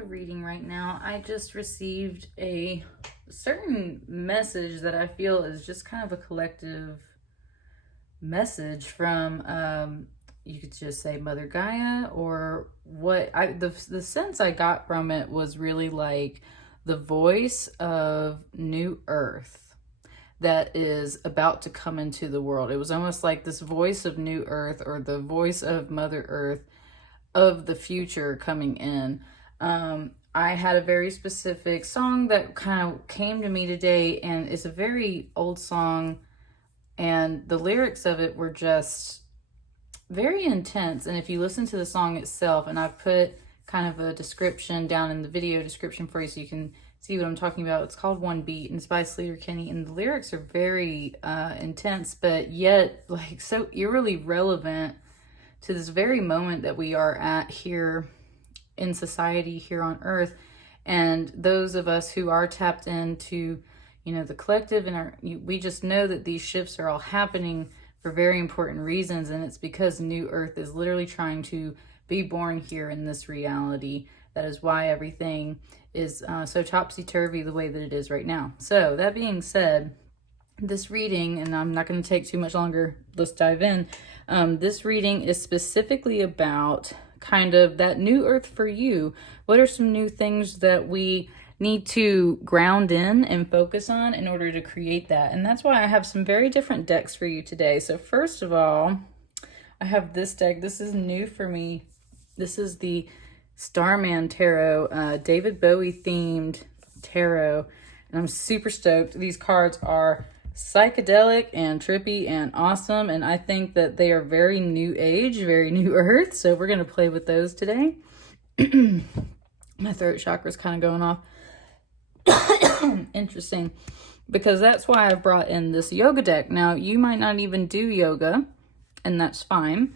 of reading right now. I just received a certain message that I feel is just kind of a collective message from, you could just say Mother Gaia, or what the sense I got from it was really like the voice of New Earth that is about to come into the world. It was almost like this voice of New Earth, or the voice of Mother Earth of the future coming in. I had a very specific song that kind of came to me today, and it's a very old song, and the lyrics of it were just very intense. And if you listen to the song itself, and I've put kind of a description down in the video description for you so you can see what I'm talking about. It's called One Beat, and it's by Sleater Kinney, and the lyrics are very intense, but yet like so eerily relevant to this very moment that we are at here in society, here on Earth. And those of us who are tapped into, you know, the collective, and we just know that these shifts are all happening for very important reasons, and it's because New Earth is literally trying to be born here in this reality. That is why everything is so topsy-turvy the way that it is right now. So that being said, this reading, and I'm not going to take too much longer, let's dive in. This reading is specifically about kind of that new earth for you. What are some new things that we need to ground in and focus on in order to create that? And that's why I have some very different decks for you today. So first of all, I have this deck. This is new for me. This is the Starman Tarot, David Bowie themed tarot. And I'm super stoked. These cards are psychedelic and trippy and awesome, and I think that they are very new age, very new earth, so we're going to play with those today. My throat chakra is kind of going off. Interesting, because that's why I've brought in this yoga deck. Now, you might not even do yoga, and that's fine,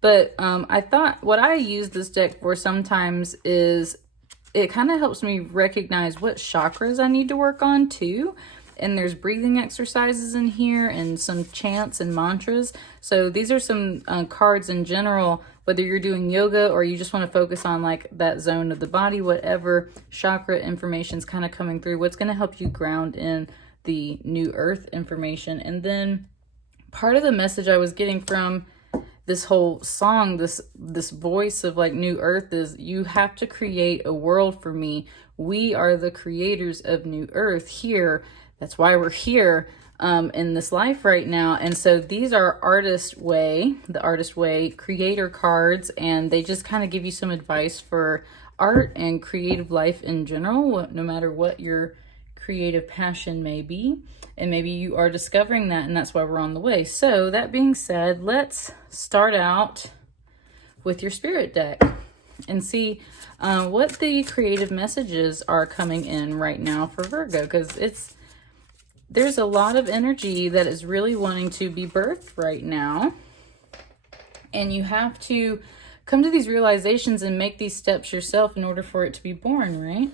but I thought what I use this deck for sometimes is it kind of helps me recognize what chakras I need to work on too. And there's breathing exercises in here and some chants and mantras. So these are some cards in general, whether you're doing yoga or you just want to focus on like that zone of the body, whatever chakra information is kind of coming through, what's going to help you ground in the new earth information. And then part of the message I was getting from this whole song, this voice of like new earth, is you have to create a world for me. We are the creators of new earth here. That's why we're here in this life right now. And so these are the Artist Way creator cards, and they just kind of give you some advice for art and creative life in general, no matter what your creative passion may be. And maybe you are discovering that, and that's why we're on the way. So that being said, let's start out with your spirit deck and see what the creative messages are coming in right now for Virgo, because there's a lot of energy that is really wanting to be birthed right now. And you have to come to these realizations and make these steps yourself in order for it to be born, right?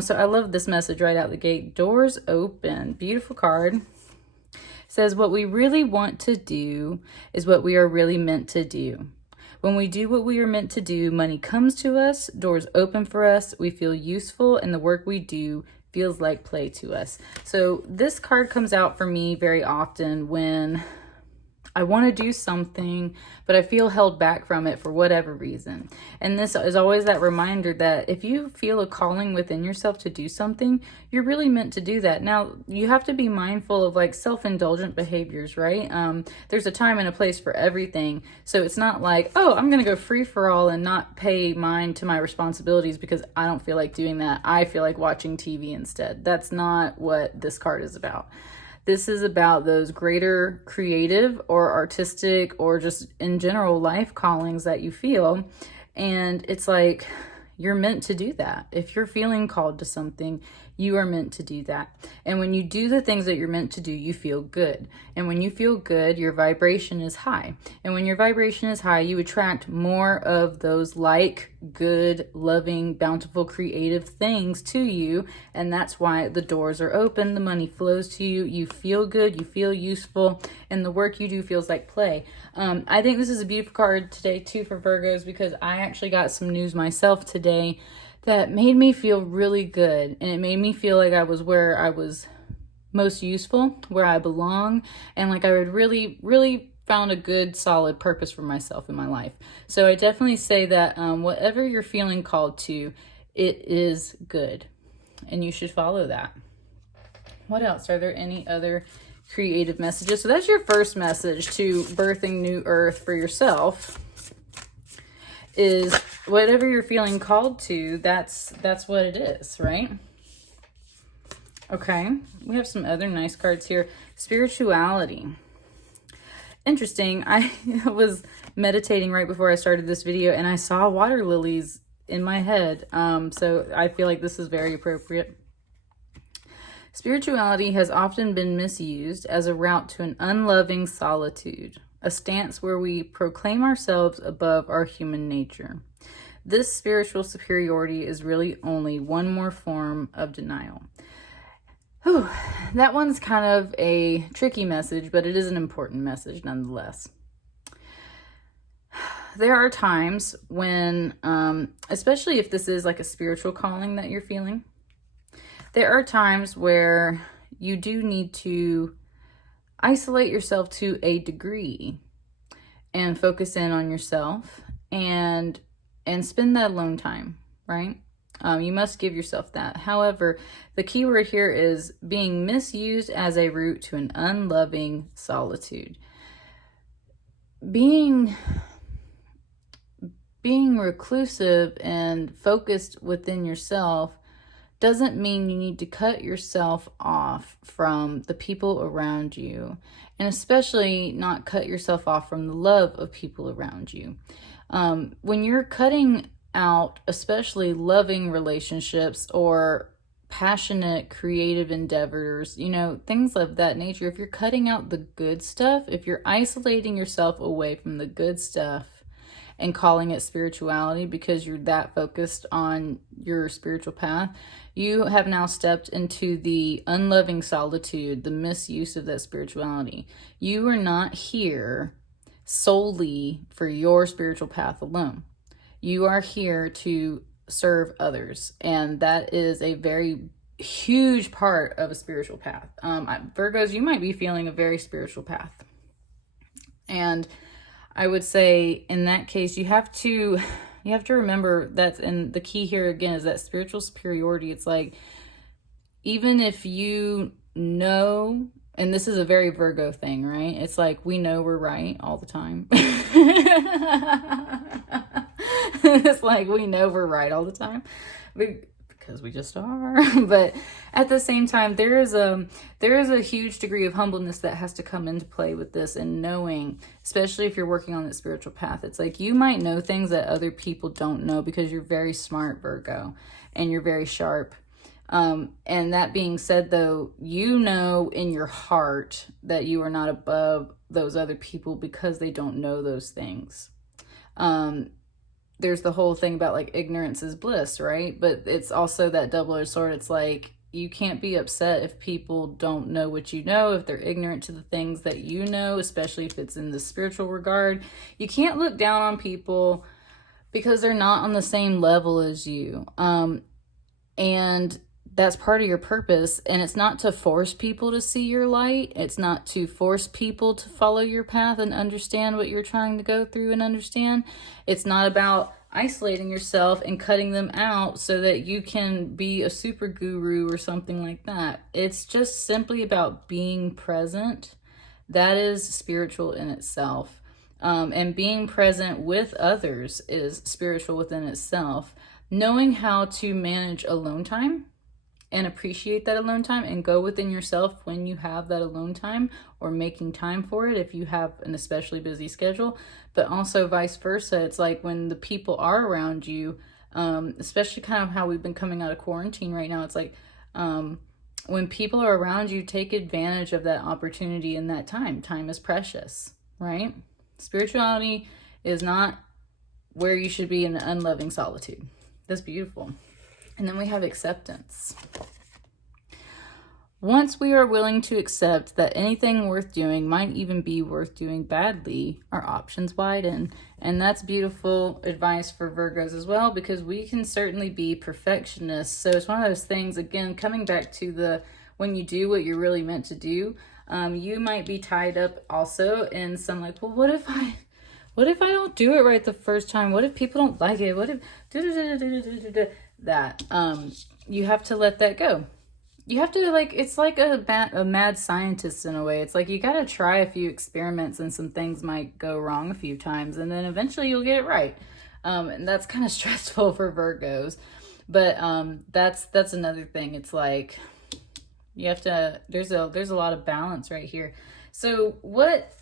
So I love this message right out the gate. Doors open. Beautiful card. It says, what we really want to do is what we are really meant to do. When we do what we are meant to do, money comes to us, doors open for us, we feel useful, and the work we do feels like play to us. So this card comes out for me very often when I want to do something, but I feel held back from it for whatever reason. And this is always that reminder that if you feel a calling within yourself to do something, you're really meant to do that. Now, you have to be mindful of like self-indulgent behaviors, right? There's a time and a place for everything. So it's not like, oh, I'm going to go free for all and not pay mind to my responsibilities because I don't feel like doing that. I feel like watching TV instead. That's not what this card is about. This is about those greater creative or artistic or just in general life callings that you feel. And it's like, you're meant to do that. If you're feeling called to something, you are meant to do that. And when you do the things that you're meant to do, you feel good. And when you feel good, your vibration is high. And when your vibration is high, you attract more of those like, good, loving, bountiful, creative things to you. And that's why the doors are open, the money flows to you, you feel good, you feel useful, and the work you do feels like play. I think this is a beautiful card today too for Virgos, because I actually got some news myself today that made me feel really good. And it made me feel like I was where I was most useful, where I belong, and like I would really, really found a good solid purpose for myself in my life. So I definitely say that whatever you're feeling called to, it is good, and you should follow that. What else? Are there any other creative messages? So that's your first message to birthing new earth for yourself, is whatever you're feeling called to, that's what it is, right? Okay, we have some other nice cards here. Spirituality. Interesting. I was meditating right before I started this video, and I saw water lilies in my head. So I feel like this is very appropriate. Spirituality has often been misused as a route to an unloving solitude, a stance where we proclaim ourselves above our human nature. This spiritual superiority is really only one more form of denial. Whew, that one's kind of a tricky message, but it is an important message nonetheless. There are times when, especially if this is like a spiritual calling that you're feeling, there are times where you do need to isolate yourself to a degree and focus in on yourself and spend that alone time, right? You must give yourself that. However, the key word here is being misused as a route to an unloving solitude. Being reclusive and focused within yourself doesn't mean you need to cut yourself off from the people around you, and especially not cut yourself off from the love of people around you. When you're cutting out, especially loving relationships or passionate creative endeavors, you know, things of that nature, if you're cutting out the good stuff, if you're isolating yourself away from the good stuff and calling it spirituality because you're that focused on your spiritual path, you have now stepped into the unloving solitude, the misuse of that spirituality. You are not here solely for your spiritual path alone. You are here to serve others, and that is a very huge part of a spiritual path. Virgos, you might be feeling a very spiritual path, and I would say in that case, you have to remember that, and the key here again is that spiritual superiority. It's like, even if you know, and this is a very Virgo thing, right? It's like, we know we're right all the time. It's like, we know we're right all the time because we just are. But at the same time, there is a huge degree of humbleness that has to come into play with this, and knowing, especially if you're working on the spiritual path, it's like you might know things that other people don't know because you're very smart, Virgo, and you're very sharp. And that being said, though, you know in your heart that you are not above those other people because they don't know those things. There's the whole thing about like ignorance is bliss, right? But it's also that double-edged sword. It's like, you can't be upset if people don't know what you know, if they're ignorant to the things that you know, especially if it's in the spiritual regard. You can't look down on people because they're not on the same level as you. And that's part of your purpose. And it's not to force people to see your light. It's not to force people to follow your path and understand what you're trying to go through and understand. It's not about isolating yourself and cutting them out so that you can be a super guru or something like that. It's just simply about being present. That is spiritual in itself. And being present with others is spiritual within itself. Knowing how to manage alone time and appreciate that alone time and go within yourself when you have that alone time, or making time for it if you have an especially busy schedule, but also vice versa. It's like when the people are around you, especially kind of how we've been coming out of quarantine right now, it's like when people are around you, take advantage of that opportunity and that time. Time is precious, right? Spirituality is not where you should be in an unloving solitude. That's beautiful. And then we have acceptance. Once we are willing to accept that anything worth doing might even be worth doing badly, our options widen. And that's beautiful advice for Virgos as well, because we can certainly be perfectionists. So it's one of those things, again, coming back to the when you do what you're really meant to do, you might be tied up also in some like, well, what if I don't do it right the first time? What if people don't like it? What if that? You have to let that go. You have to, like, it's like a mad scientist in a way. It's like you got to try a few experiments and some things might go wrong a few times and then eventually you'll get it right. And that's kind of stressful for Virgos. But that's another thing. It's like you have to, there's a lot of balance right here. So what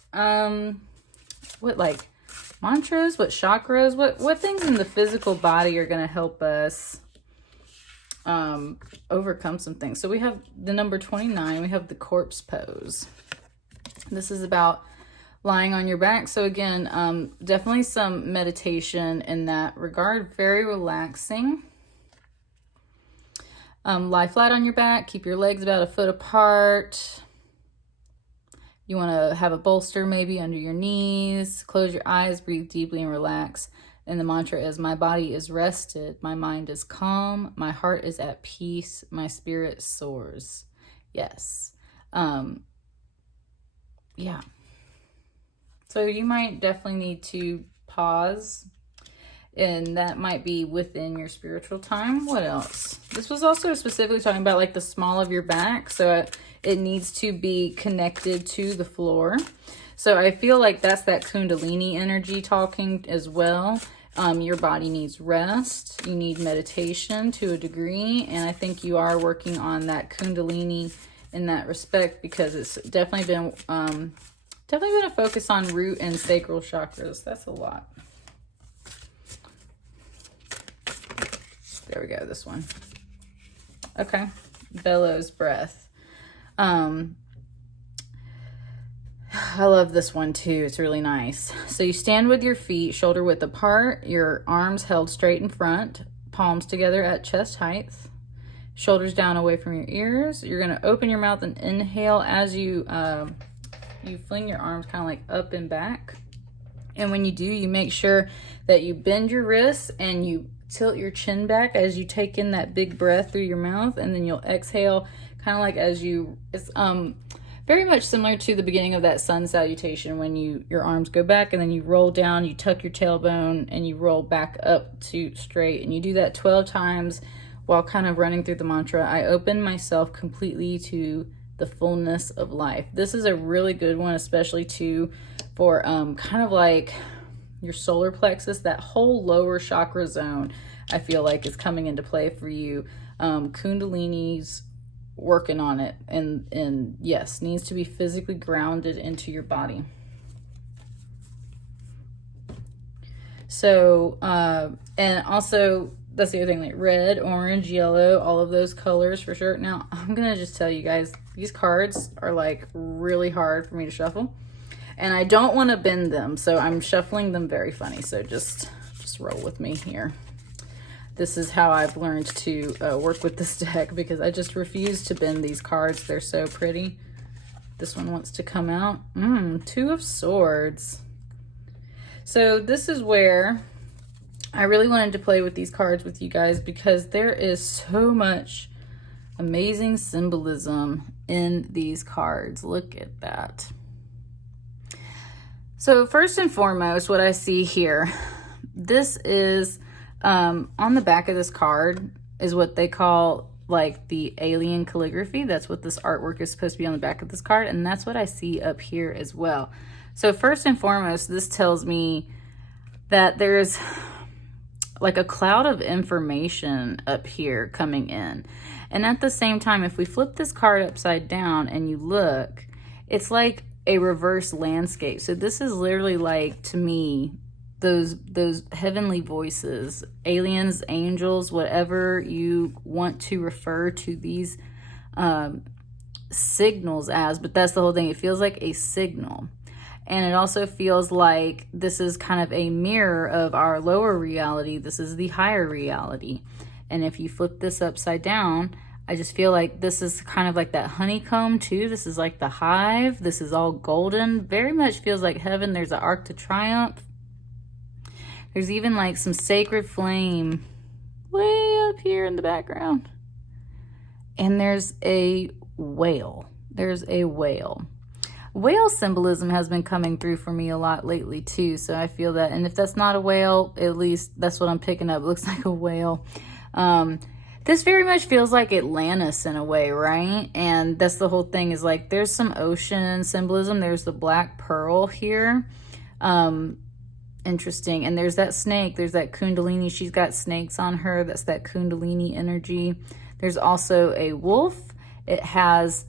like mantras, what chakras, what things in the physical body are going to help us overcome some things? So we have the number 29, we have the corpse pose. This is about lying on your back. So again, definitely some meditation in that regard, very relaxing. Lie flat on your back, keep your legs about a foot apart. You want to have a bolster maybe under your knees, close your eyes, breathe deeply and relax. And the mantra is, my body is rested, my mind is calm, my heart is at peace, my spirit soars. Yes. Yeah. So you might definitely need to pause, and that might be within your spiritual time. What else? This was also specifically talking about like the small of your back. So it needs to be connected to the floor. So I feel like that's that Kundalini energy talking as well. Your body needs rest. You need meditation to a degree. And I think you are working on that Kundalini in that respect, because it's definitely been a focus on root and sacral chakras. That's a lot. There we go, this one. Okay, Bellows Breath. I love this one too. It's really nice. So you stand with your feet shoulder width apart, your arms held straight in front, palms together at chest height, shoulders down away from your ears. You're going to open your mouth and inhale as you fling your arms kind of like up and back. And when you do, you make sure that you bend your wrists and you tilt your chin back as you take in that big breath through your mouth, and then you'll exhale kind of like as you, it's very much similar to the beginning of that sun salutation when your arms go back and then you roll down, you tuck your tailbone and you roll back up to straight, and you do that 12 times while kind of running through the mantra. I open myself completely to the fullness of life. This is a really good one, especially too for kind of like your solar plexus, that whole lower chakra zone. I feel like is coming into play for you. Kundalini's working on it, and yes, needs to be physically grounded into your body. So and also that's the other thing, like red, orange, yellow, all of those colors for sure. Now I'm gonna just tell you guys, these cards are like really hard for me to shuffle, and I don't want to bend them, so I'm shuffling them very funny. So just roll with me here. This is how I've learned to work with this deck, because I just refuse to bend these cards. They're so pretty. This one wants to come out. Two of Swords. So this is where I really wanted to play with these cards with you guys, because there is so much amazing symbolism in these cards. Look at that. So first and foremost, what I see here, this is on the back of this card is what they call like the alien calligraphy. That's what this artwork is supposed to be on the back of this card, and that's what I see up here as well. So first and foremost, this tells me that there's like a cloud of information up here coming in. And at the same time, if we flip this card upside down and you look, it's like a reverse landscape. So this is literally like, to me, those heavenly voices, aliens, angels, whatever you want to refer to these signals as, but that's the whole thing. It feels like a signal. And it also feels like this is kind of a mirror of our lower reality. This is the higher reality. And if you flip this upside down, I just feel like this is kind of like that honeycomb too. This is like the hive. This is all golden. Very much feels like heaven. There's an Arc de Triomphe. There's even like some sacred flame way up here in the background. And there's a whale. There's a whale. Whale symbolism has been coming through for me a lot lately too. So I feel that. And if that's not a whale, at least that's what I'm picking up. It looks like a whale. This very much feels like Atlantis in a way, right? And that's the whole thing, is like there's some ocean symbolism. There's the black pearl here. Interesting. And there's that snake. There's that kundalini. She's got snakes on her. That's that kundalini energy. There's also a wolf. It has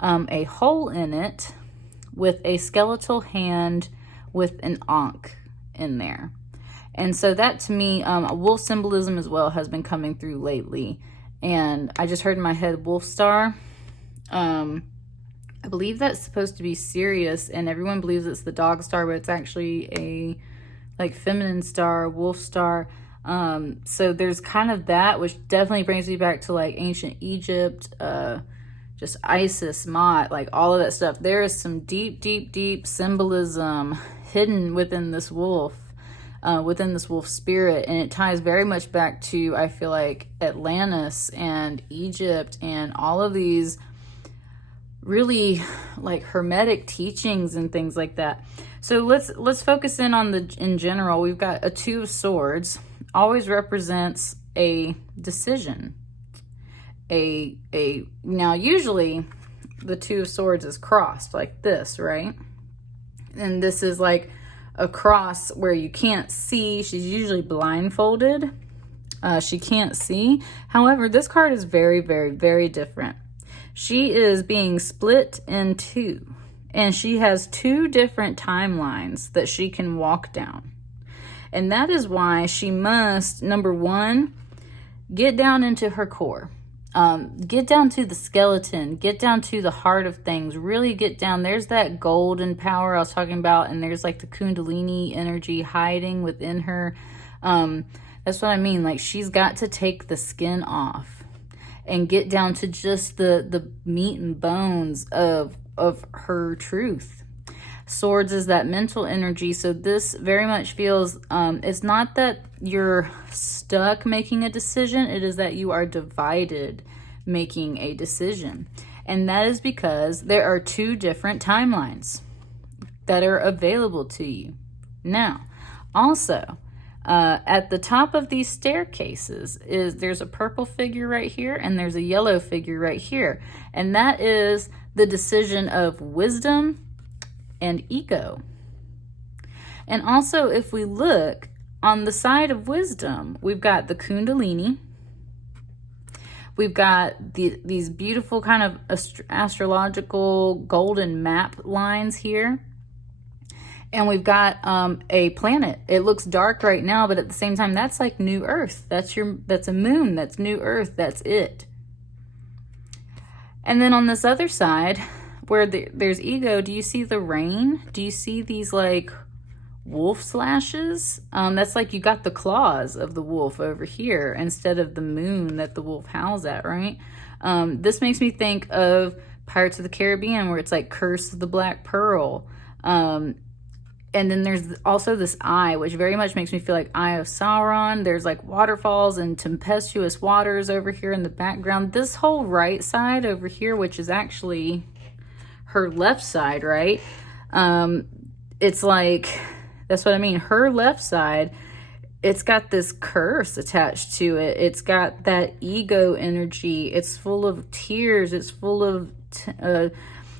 a hole in it with a skeletal hand with an ankh in there. And so that to me, wolf symbolism as well has been coming through lately. And I just heard in my head wolf star. I believe that's supposed to be Sirius, and everyone believes it's the dog star, but it's actually a like feminine star, wolf star. So there's kind of that, which definitely brings me back to like ancient Egypt, just Isis, Mot, like all of that stuff. There is some deep, deep, deep symbolism hidden within this wolf spirit, and it ties very much back to, I feel like, Atlantis and Egypt and all of these really like hermetic teachings and things like that. So let's focus in on in general. We've got a Two of Swords, always represents a decision. Now usually the Two of Swords is crossed like this, right? And this is like a cross where you can't see. She's usually blindfolded. She can't see. However, this card is very, very, very different. She is being split in two, and she has two different timelines that she can walk down. And that is why she must, number one, get down into her core. Get down to the skeleton, get down to the heart of things, really get down. There's that golden power I was talking about, and there's like the kundalini energy hiding within her. That's what I mean. Like, she's got to take the skin off and get down to just the meat and bones of her truth. Swords is that mental energy. So this very much feels, it's not that you're stuck making a decision. It is that you are divided making a decision. And that is because there are two different timelines that are available to you. Now, also, at the top of these staircases there's a purple figure right here, and there's a yellow figure right here. And that is the decision of wisdom and ego. And also, if we look on the side of wisdom, we've got the kundalini. We've got these beautiful kind of astrological golden map lines here. And we've got a planet. It looks dark right now, but at the same time, that's like new Earth. That's a moon. That's new Earth. That's it. And then on this other side, where there's ego, do you see the rain? Do you see these like wolf slashes? That's like you got the claws of the wolf over here instead of the moon that the wolf howls at, right? This makes me think of Pirates of the Caribbean, where it's like Curse of the Black Pearl. And then there's also this eye, which very much makes me feel like Eye of Sauron. There's like waterfalls and tempestuous waters over here in the background. This whole right side over here, which is actually her left side, right? It's like, that's what I mean. Her left side, it's got this curse attached to it. It's got that ego energy. It's full of tears. It's full of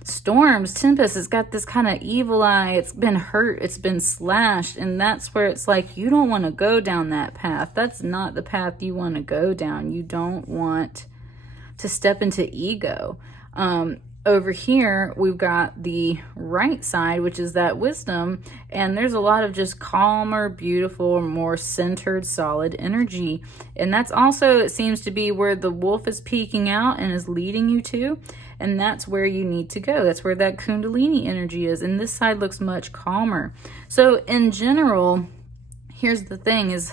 storms, tempests. It's got this kind of evil eye. It's been hurt. It's been slashed. And that's where it's like, you don't want to go down that path. That's not the path you want to go down. You don't want to step into ego. Over here, we've got the right side, which is that wisdom. And there's a lot of just calmer, beautiful, more centered, solid energy. And that's also, it seems to be where the wolf is peeking out and is leading you to. And that's where you need to go. That's where that kundalini energy is. And this side looks much calmer. So in general, here's the thing is,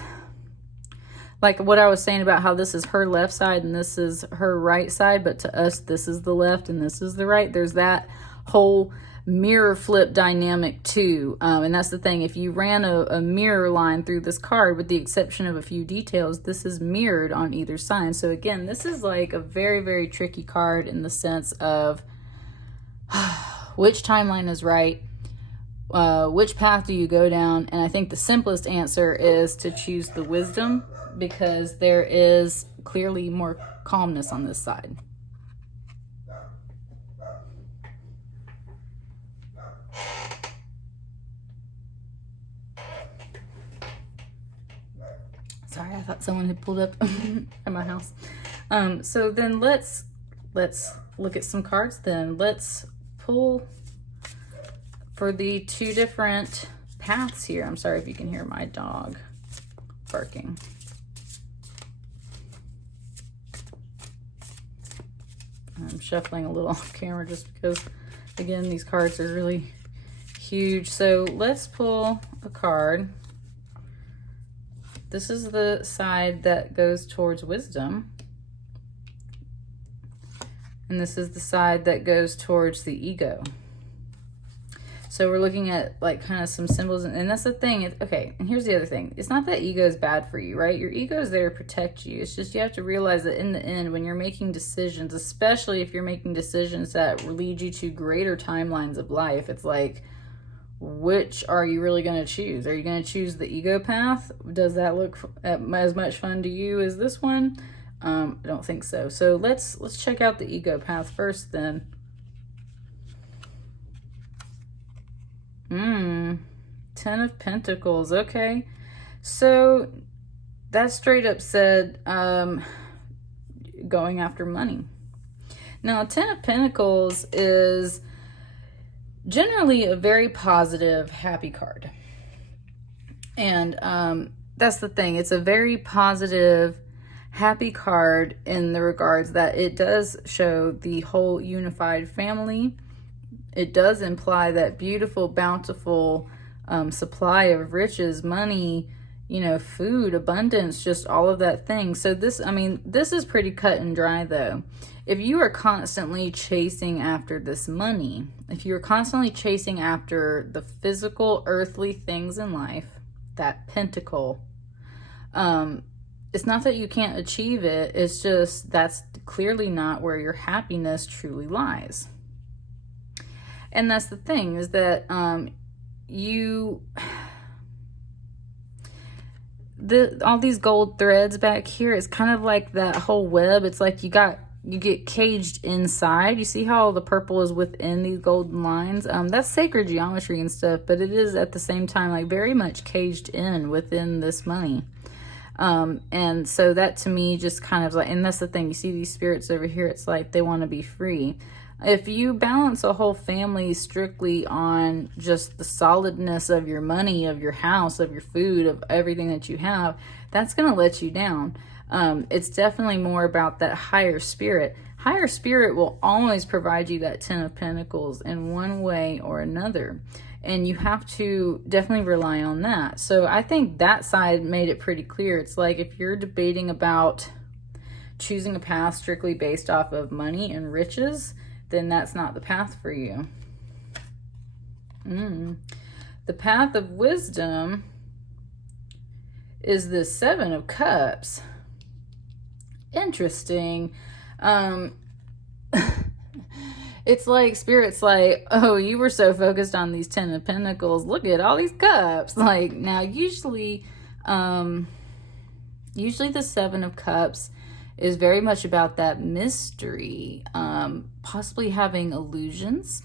like what I was saying about how this is her left side and this is her right side, but to us, this is the left and this is the right. There's that whole mirror flip dynamic too. And that's the thing. If you ran a mirror line through this card, with the exception of a few details, this is mirrored on either side. So again, this is like a very, very tricky card in the sense of which timeline is right, which path do you go down? And I think the simplest answer is to choose the wisdom, because there is clearly more calmness on this side. Sorry, I thought someone had pulled up at my house. So then let's look at some cards then. Let's pull for the two different paths here. I'm sorry if you can hear my dog barking. I'm shuffling a little off camera just because, again, these cards are really huge. So let's pull a card. This is the side that goes towards wisdom. And this is the side that goes towards the ego. So we're looking at like kind of some symbols, and that's the thing. Okay, and here's the other thing. It's not that ego is bad for you, right? Your ego is there to protect you. It's just you have to realize that in the end, when you're making decisions, especially if you're making decisions that lead you to greater timelines of life, it's like, which are you really going to choose? Are you going to choose the ego path? Does that look as much fun to you as this one? I don't think so. So let's check out the ego path first then. 10 of Pentacles. Okay. So that straight up said going after money. Now, 10 of Pentacles is generally a very positive, happy card. And that's the thing. It's a very positive, happy card in the regards that it does show the whole unified family. It does imply that beautiful, bountiful supply of riches, money, you know, food, abundance, just all of that thing. So this, I mean, this is pretty cut and dry though. If you are constantly chasing after this money, if you're constantly chasing after the physical, earthly things in life, that pentacle, it's not that you can't achieve it. It's just that's clearly not where your happiness truly lies. And that's the thing, is that all these gold threads back here, it's kind of like that whole web. It's like you get caged inside. You see how the purple is within these golden lines? That's sacred geometry and stuff, but it is at the same time like very much caged in within this money. And so that to me just kind of like, and that's the thing, you see these spirits over here, it's like they want to be free. If you balance a whole family strictly on just the solidness of your money, of your house, of your food, of everything that you have, that's going to let you down. It's definitely more about that higher spirit. Higher spirit will always provide you that 10 of Pentacles in one way or another. And you have to definitely rely on that. So I think that side made it pretty clear. It's like if you're debating about choosing a path strictly based off of money and riches, then that's not the path for you. The path of wisdom is the 7 of Cups. Interesting. It's like Spirit's like, oh, you were so focused on these 10 of Pentacles. Look at all these cups. Like, now usually the 7 of Cups is very much about that mystery, possibly having illusions,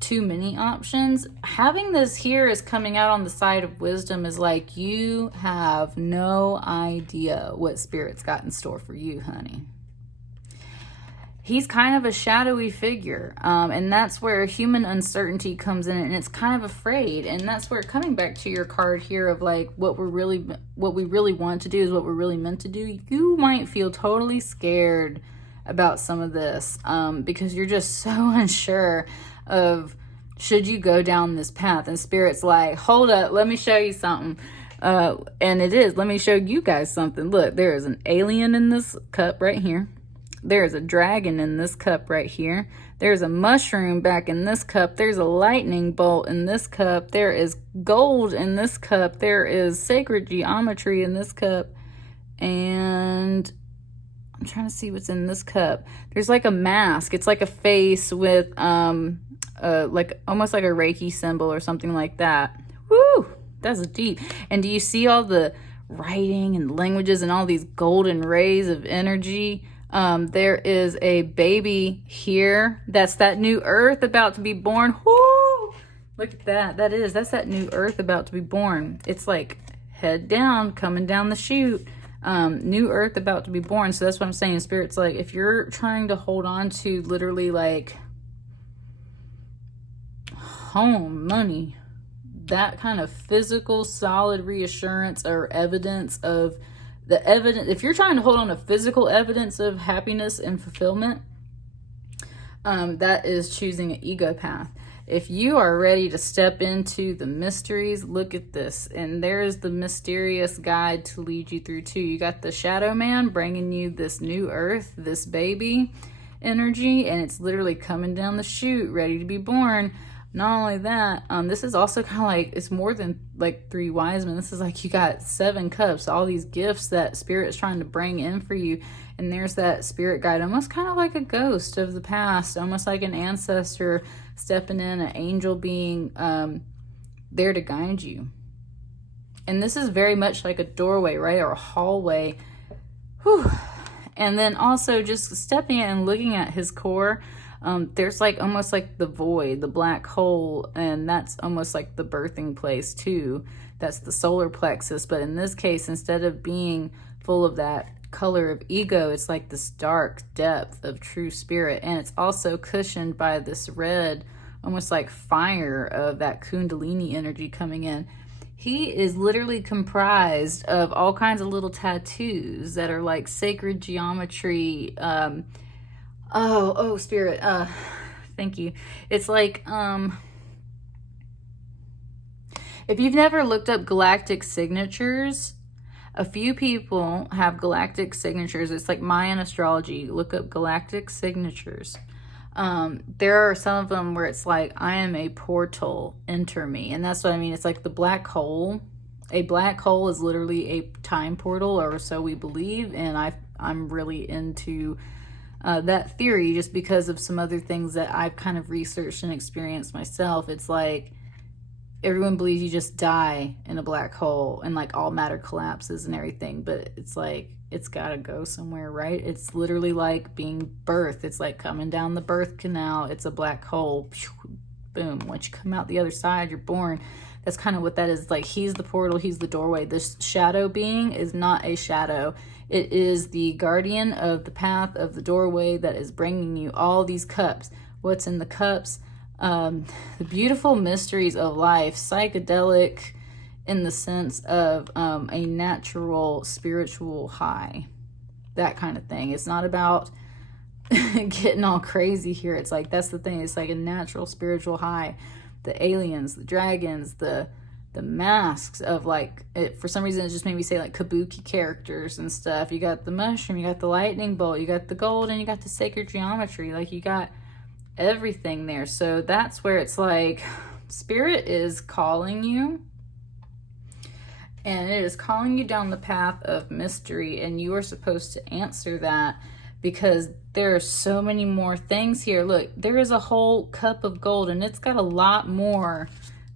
too many options. Having this here is coming out on the side of wisdom is like you have no idea what Spirit's got in store for you, honey. He's kind of a shadowy figure, and that's where human uncertainty comes in, and it's kind of afraid, and that's where, coming back to your card here of like what we really want to do is what we're really meant to do. You might feel totally scared about some of this because you're just so unsure of should you go down this path, and Spirit's like, hold up, let me show you something. And it is. Let me show you guys something. Look, there is an alien in this cup right here. There's a dragon in this cup right here. There's a mushroom back in this cup. There's a lightning bolt in this cup. There is gold in this cup. There is sacred geometry in this cup. And I'm trying to see what's in this cup. There's like a mask. It's like a face with like almost like a Reiki symbol or something like that. Woo! That's deep. And do you see all the writing and languages and all these golden rays of energy? There is a baby here. That's that new earth about to be born. Woo! Look at that. That's that new earth about to be born. It's like head down, coming down the chute. New earth about to be born. So that's what I'm saying. Spirit's like, if you're trying to hold on to literally like home, money, that kind of physical, solid reassurance or evidence of the evidence, if you're trying to hold on to physical evidence of happiness and fulfillment, that is choosing an ego path. If you are ready to step into the mysteries, look at this. And there's the mysterious guide to lead you through too. You got the shadow man bringing you this new earth, this baby energy, and it's literally coming down the chute, ready to be born. Not only that, this is also kind of like, it's more than like 3 wise men. This is like you got 7 cups, all these gifts that Spirit is trying to bring in for you. And there's that spirit guide, almost kind of like a ghost of the past, almost like an ancestor stepping in, an angel being there to guide you. And this is very much like a doorway, right? Or a hallway. Whew. And then also just stepping in and looking at his core. There's like almost like the void, the black hole, and that's almost like the birthing place too. That's the solar plexus. But in this case, instead of being full of that color of ego, it's like this dark depth of true spirit. And it's also cushioned by this red, almost like fire of that kundalini energy coming in. He is literally comprised of all kinds of little tattoos that are like sacred geometry. Spirit, thank you. It's like, if you've never looked up galactic signatures, a few people have galactic signatures. It's like Mayan astrology. Look up galactic signatures. There are some of them where it's like, I am a portal, enter me. And that's what I mean. It's like the black hole. A black hole is literally a time portal, or so we believe. And I'm really into that theory just because of some other things that I've kind of researched and experienced myself. It's like everyone believes you just die in a black hole and like all matter collapses and everything, but it's like it's got to go somewhere, right? It's literally like being birthed. It's like coming down the birth canal. It's a black hole. Boom. Once you come out the other side, you're born. That's kind of what that is. Like, he's the portal, he's the doorway. This shadow being is not a shadow. It is the guardian of the path of the doorway that is bringing you all these cups. What's in the cups? The beautiful mysteries of life, psychedelic in the sense of a natural spiritual high, that kind of thing. It's not about getting all crazy here. It's like, that's the thing. It's like a natural spiritual high. The aliens, the dragons, the masks of like, for some reason it just made me say like kabuki characters and stuff. You got the mushroom, you got the lightning bolt, you got the gold, and you got the sacred geometry. Like, you got everything there. So that's where it's like Spirit is calling you, and it is calling you down the path of mystery, and you are supposed to answer that, because there are so many more things here. Look, there is a whole cup of gold, and it's got a lot more.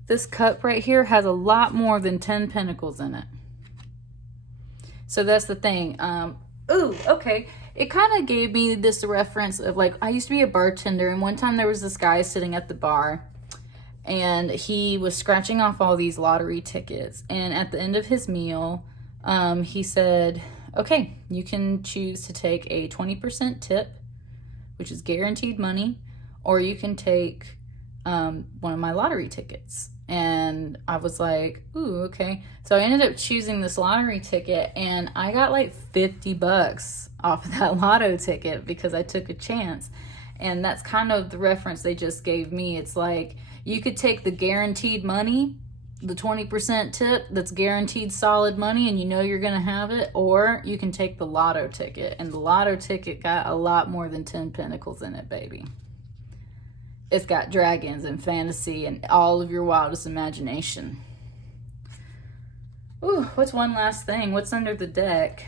This cup right here has a lot more than 10 pentacles in it. So that's the thing. Ooh, okay. It kind of gave me this reference of like, I used to be a bartender, and one time there was this guy sitting at the bar, and he was scratching off all these lottery tickets. And at the end of his meal, he said, okay, you can choose to take a 20% tip, which is guaranteed money, or you can take one of my lottery tickets. And I was like, ooh, okay. So I ended up choosing this lottery ticket, and I got like $50 off of that lotto ticket because I took a chance. And that's kind of the reference they just gave me. It's like, you could take the guaranteed money, the 20% tip that's guaranteed solid money and you know you're going to have it, or you can take the lotto ticket. And the lotto ticket got a lot more than 10 pentacles in it, baby. It's got dragons and fantasy and all of your wildest imagination. Ooh, what's one last thing? What's under the deck?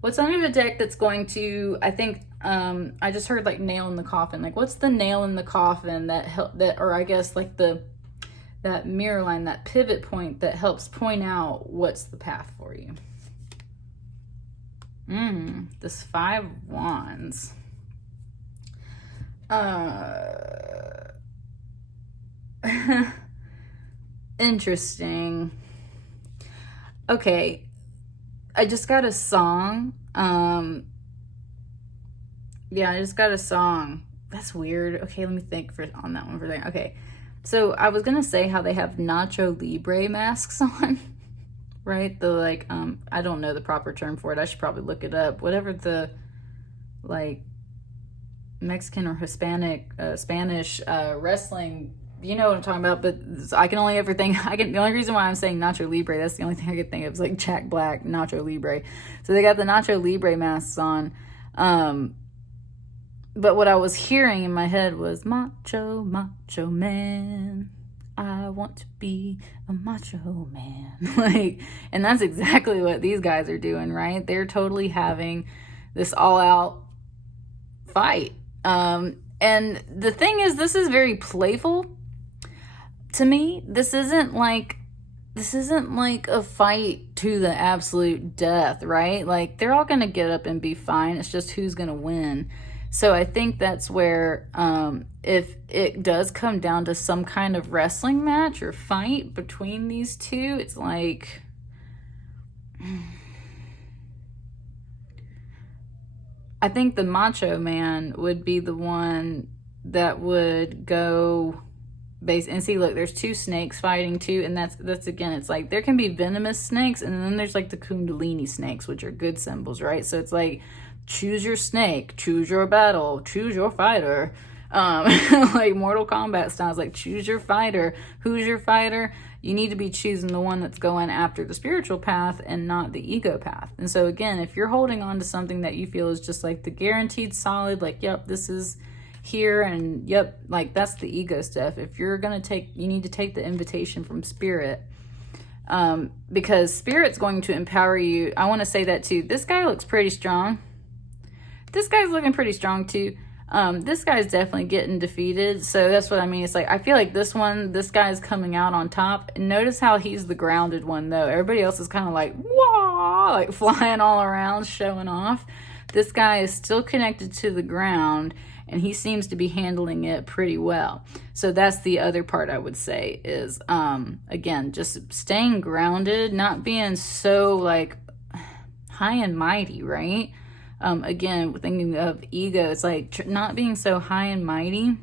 What's under the deck that's going to, I think, I just heard like nail in the coffin. Like, what's the nail in the coffin or I guess like that mirror line, that pivot point that helps point out what's the path for you? This 5 of Wands. Interesting. Okay, I just got a song. Yeah, I just got a song. That's weird. Okay, let me think on that one for a second. Okay, so I was gonna say how they have Nacho Libre masks on, right? The like, I don't know the proper term for it. I should probably look it up. Whatever the like Mexican or Hispanic, Spanish wrestling. You know what I'm talking about, but I can only ever think, the only reason why I'm saying Nacho Libre, that's the only thing I could think of, is like Jack Black, Nacho Libre. So they got the Nacho Libre masks on. But what I was hearing in my head was macho, macho man. I want to be a macho man. Like, and that's exactly what these guys are doing, right? They're totally having this all out fight. And the thing is, this is very playful. To me, this isn't like a fight to the absolute death, right? Like, they're all gonna get up and be fine. It's just who's gonna win. So I think that's where, if it does come down to some kind of wrestling match or fight between these two, it's like, I think the macho man would be the one that would go base. And see, look, there's 2 snakes fighting too, and that's again, it's like there can be venomous snakes, and then there's like the Kundalini snakes, which are good symbols, right? So it's like, choose your snake, choose your battle, choose your fighter. Like Mortal Kombat styles, like choose your fighter. Who's your fighter? You need to be choosing the one that's going after the spiritual path and not the ego path. And so again, if you're holding on to something that you feel is just like the guaranteed solid, like, yep, this is here, and yep, like that's the ego stuff. If you're gonna you need to take the invitation from spirit, because spirit's going to empower you. I want to say that too. This guy looks pretty strong. This guy's looking pretty strong too. This guy's definitely getting defeated. So that's what I mean. It's like, I feel like this guy's coming out on top. And notice how he's the grounded one though. Everybody else is kind of like, wah, like flying all around, showing off. This guy is still connected to the ground, and he seems to be handling it pretty well. So that's the other part I would say is, again, just staying grounded, not being so like high and mighty, right? Again, thinking of ego, it's like not being so high and mighty,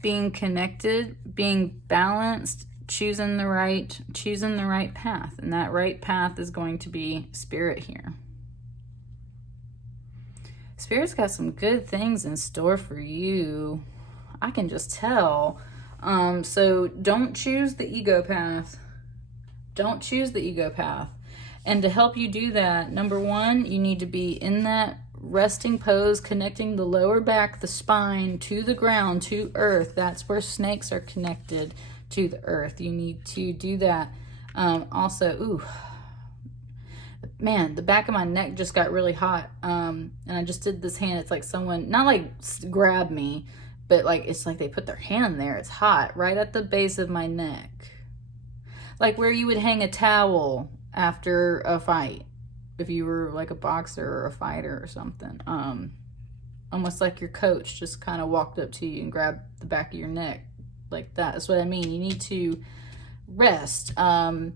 being connected, being balanced, choosing the right path. And that right path is going to be spirit here. Spirit's got some good things in store for you. I can just tell. So don't choose the ego path. Don't choose the ego path. And to help you do that, number 1, you need to be in that resting pose, connecting the lower back, the spine, to the ground, to earth. That's where snakes are connected to the earth. You need to do that. Also, ooh, man, the back of my neck just got really hot. And I just did this hand. It's like someone, not like grabbed me, but like, it's like they put their hand there. It's hot right at the base of my neck. Like where you would hang a towel after a fight, if you were like a boxer or a fighter or something. Almost like your coach just kind of walked up to you and grabbed the back of your neck like that. That's what I mean. You need to rest. I've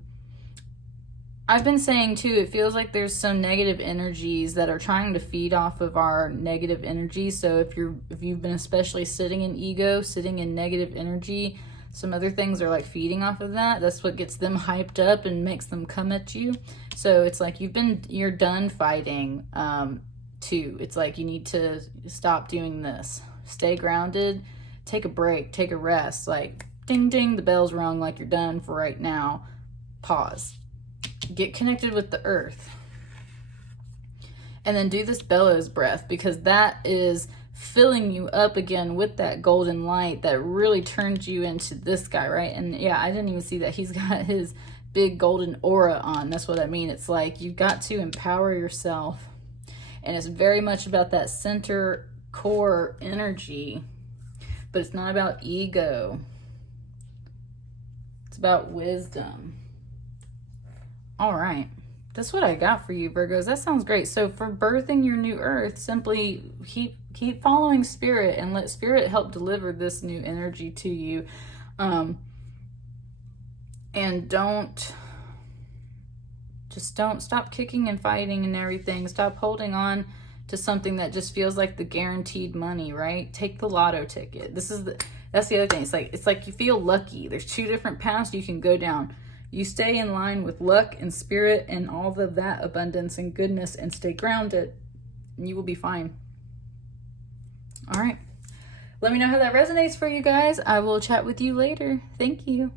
been saying too, it feels like there's some negative energies that are trying to feed off of our negative energy. So if you've been especially sitting in ego, sitting in negative energy, some other things are like feeding off of that. That's what gets them hyped up and makes them come at you. So it's like you're done fighting too. It's like you need to stop doing this. Stay grounded, take a break, take a rest. Like ding, ding, the bell's rung, like you're done for right now. Pause. Get connected with the earth. And then do this bellows breath, because that is filling you up again with that golden light that really turns you into this guy, right? And yeah, I didn't even see that he's got his big golden aura on. That's what I mean. It's like you've got to empower yourself. And it's very much about that center core energy, but it's not about ego. It's about wisdom. All right. That's what I got for you, Virgos. That sounds great. So for birthing your new earth, simply keep following spirit and let spirit help deliver this new energy to you. And don't stop kicking and fighting and everything. Stop holding on to something that just feels like the guaranteed money, right? Take the lotto ticket. That's the other thing. It's like you feel lucky. There's two different paths you can go down. You stay in line with luck and spirit and all of that abundance and goodness and stay grounded, and you will be fine. All right. Let me know how that resonates for you guys. I will chat with you later. Thank you.